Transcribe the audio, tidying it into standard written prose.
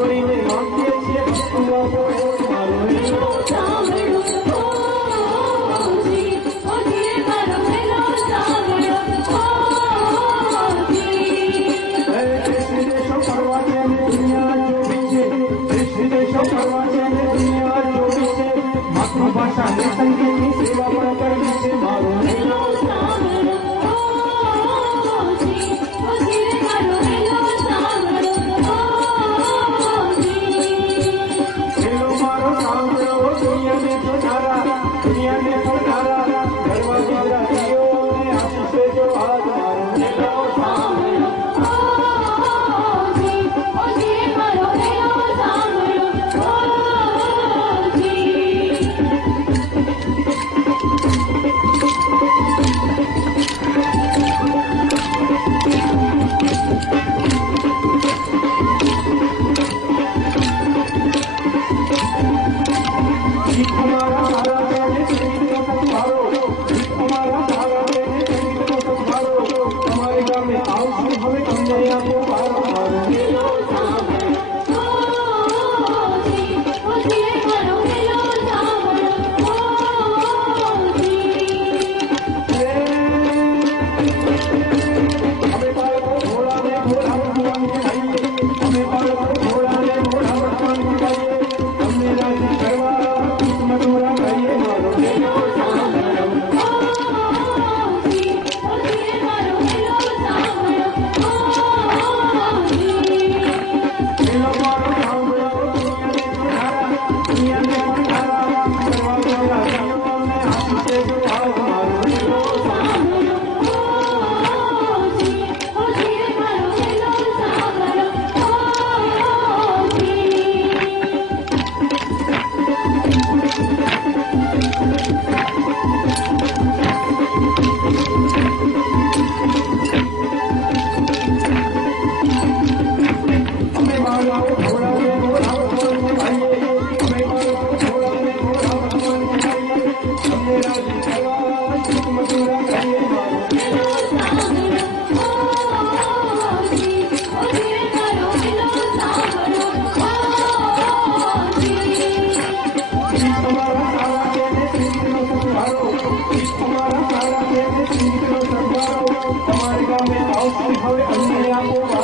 છોડીને માંગીએ છીએ તું આપો મારો હેલો સાંભળો ઓજી ઓજી મારો હેલો સાંભળો ઓજી હે દેશો ફરવા જાય દુનિયા જોવી છે દેશો ફરવા જાય દુનિયા જોવી છે માતૃભાષા ને સંગીતની સેવા પણ કરવી છે મારો હેલો સાંભળો ઓજી ઓજી મારો હેલો સાંભળો હેલો મારો સાંભળો દુનિયાને જોનારા ઘરમાં દ્વારા જીઓ ને આશીષે જો હાથ મારો હેલો સાંભળો ઓજી ઓજી મારો હેલો સાંભળો અમારા સારા બેને સંગીતનો સથવારો અમારા સારા બેને સંગીતનો સથવારો તમારી ગામે આવશું હવે તમને આપો મારો મારો હેલો સાંભળો ઓજી ઓજી મારો હેલો સાંભળો અમે બાળકો ઘોડાને ઘોડા ભગવાનને ગાઈએ અમે બાળકો ઘોડાને ઘોડા ભગવાનને ગાઈએ તમને રાજી કરવા મધુરા ગાઈએ મારો હેલો સાંભળો ઓજી ઓજી મારો હેલો સાંભળો હેલો મારો સાંભળો દુનિયાને જોનારા કરવા દ્વારા જીવોને આશીષે જો હાથ મારો હેલો સાંભળો ઓજી ઓજી મારો હેલો સાંભળો અમે બાળકો ઘોડાને ઘોડા ભગવાનને ગાઈએ અમે બાળકો ઘોડાને ઘોડા ભગવાનને ગાઈએ તમને રાજી કરવા ચૂક મધુરા ગાઈએ મારો હેલો સાંભળો ઓજી ઓજી મારો હેલો સાંભળો અમારા સારા બેને સંગીતનો સથવારો અમારા સારા બેને સંગીતનો સથવારો તમારી ગામે આવશું હવે અમને આપો